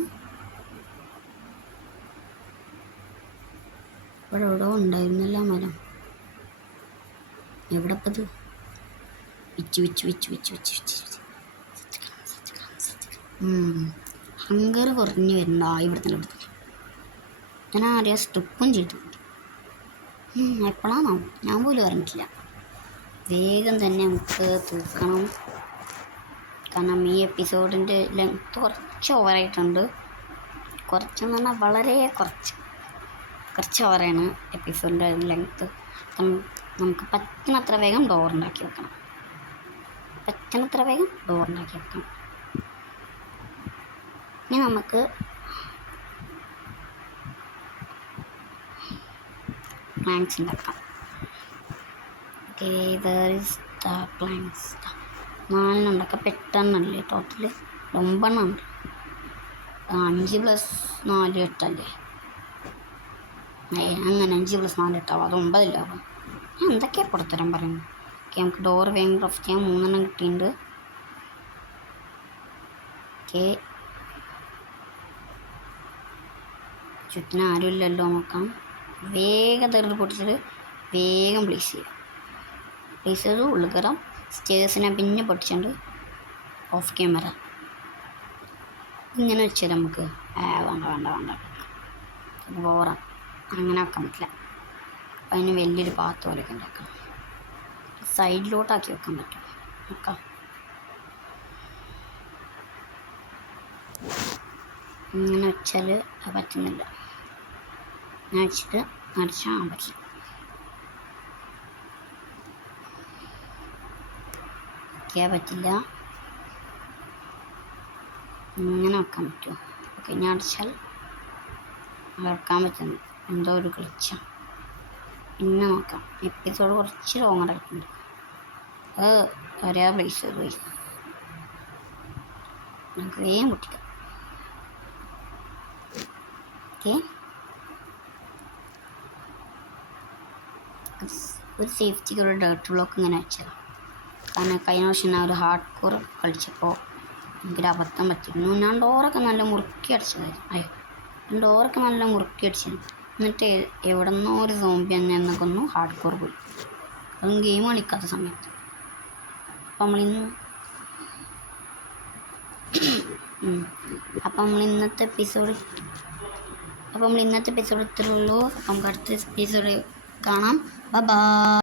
ഇവിടെ ഉണ്ടായിരുന്നില്ല മരം. എവിടെ ഇപ്പം ഇത് which which which which which which hunger കുറഞ്ഞു വരുന്നുണ്ട്. ഇവിടെ തന്നെ ഞാൻ ആരെയും സ്റ്റെപ്പും ചെയ്തു. എപ്പോഴാണോ ഞാൻ പോലും അറിഞ്ഞിട്ടില്ല. വേഗം തന്നെ നമുക്ക് തീർക്കണം. കാരണം ഈ എപ്പിസോഡിൻ്റെ ലെങ്ത്ത് കുറച്ച് ഓവറായിട്ടുണ്ട്. കുറച്ചെന്ന് പറഞ്ഞാൽ വളരെ കുറച്ച് ഓവറാണ് എപ്പിസോഡിൻ്റെ ലെങ്ത്ത്. നമുക്ക് പറ്റുന്നത്ര വേഗം ഡോറുണ്ടാക്കി വെക്കണം. ഇനി നമുക്ക് പ്ലാങ്ക്സ് ഉണ്ടാക്കാം. Okay, where is the planks? 4 ഉണ്ടാക്കാം. പെട്ടെന്നല്ലേ ടോട്ടൽ 9 ഉണ്ട്. 5 + 4 8 അല്ലേ? അങ്ങനെ 5 + 4 8 ആവും. അത് 9 ആവും. ഞാൻ എന്തൊക്കെയാണ് പുറത്തരം പറയുന്നത്. ഓക്കെ, നമുക്ക് ഡോർ വേഗം ക്രാഫ്റ്റ് ചെയ്യാൻ 3 കിട്ടിയിട്ടുണ്ട്. ഓക്കെ, ചുറ്റിനും ആരും ഇല്ലല്ലോ. നോക്കാം. വേഗം തെറിഞ്ഞ് പൊട്ടിച്ചിട്ട് വേഗം പ്ലേസ് ചെയ്ത് ഉള്ളിൽ കയറാം. സ്റ്റേഴ്സിനെ പിന്നെ പൊട്ടിച്ചുണ്ട് ഓഫ് ക്യാമറ ഇങ്ങനെ വെച്ചാൽ നമുക്ക് വേണ്ട ബോറാ. അങ്ങനെ വെക്കാൻ പറ്റില്ല. അപ്പം അതിന് വലിയൊരു പാത്ത് പോലെയൊക്കെ ഉണ്ടാക്കാം. സൈഡിലോട്ടാക്കി വെക്കാൻ പറ്റും. നോക്കാം. ഇങ്ങനെ വെച്ചാൽ അത് പറ്റുന്നില്ല. ഞാൻ വെച്ചിട്ട് അടിച്ചാൽ പറ്റില്ല. പറ്റില്ല. ഇങ്ങനെ വെക്കാൻ പറ്റുമോ? ഓക്കെ, ഞാൻ അടിച്ചാൽ വെക്കാൻ പറ്റുന്നു. എന്തോ ഒരു കളിച്ച. പിന്നെ നോക്കാം. എപ്പിസോഡ് കുറച്ച് ലോങ് എടുക്കുന്നുണ്ട്. അത് ഒരേ പ്ലേസ് പോയി നമുക്ക് വേഗം പൊട്ടിക്കാം. ഓക്കെ, ഒരു സേഫ്റ്റിക്ക് ഒരു ഡേർട്ട് ബ്ലോക്ക് ഇങ്ങനെ വെച്ചതാണ്. കാരണം കഴിഞ്ഞ വർഷം ഞാൻ ഒരു ഹാർഡ് കോർ കളിച്ചപ്പോൾ എനിക്കൊരു അബദ്ധം പറ്റിയിരുന്നു. ഞാൻ ഡോറൊക്കെ നല്ല മുറുക്കി അടിച്ചത്. എന്നിട്ട് എവിടെ നിന്നോ ഒരു സോംബി എന്നൊക്കെ കൊന്നു ഹാർഡ് കോർ പോയി. അതും ഗെയിം കളിക്കാത്ത സമയത്ത്. അപ്പം നമ്മൾ ഇന്നത്തെ എപ്പിസോഡ് ഇത്രയേ ഉള്ളൂ. അപ്പം അടുത്ത എപ്പിസോഡ് കാണാം. ബൈ.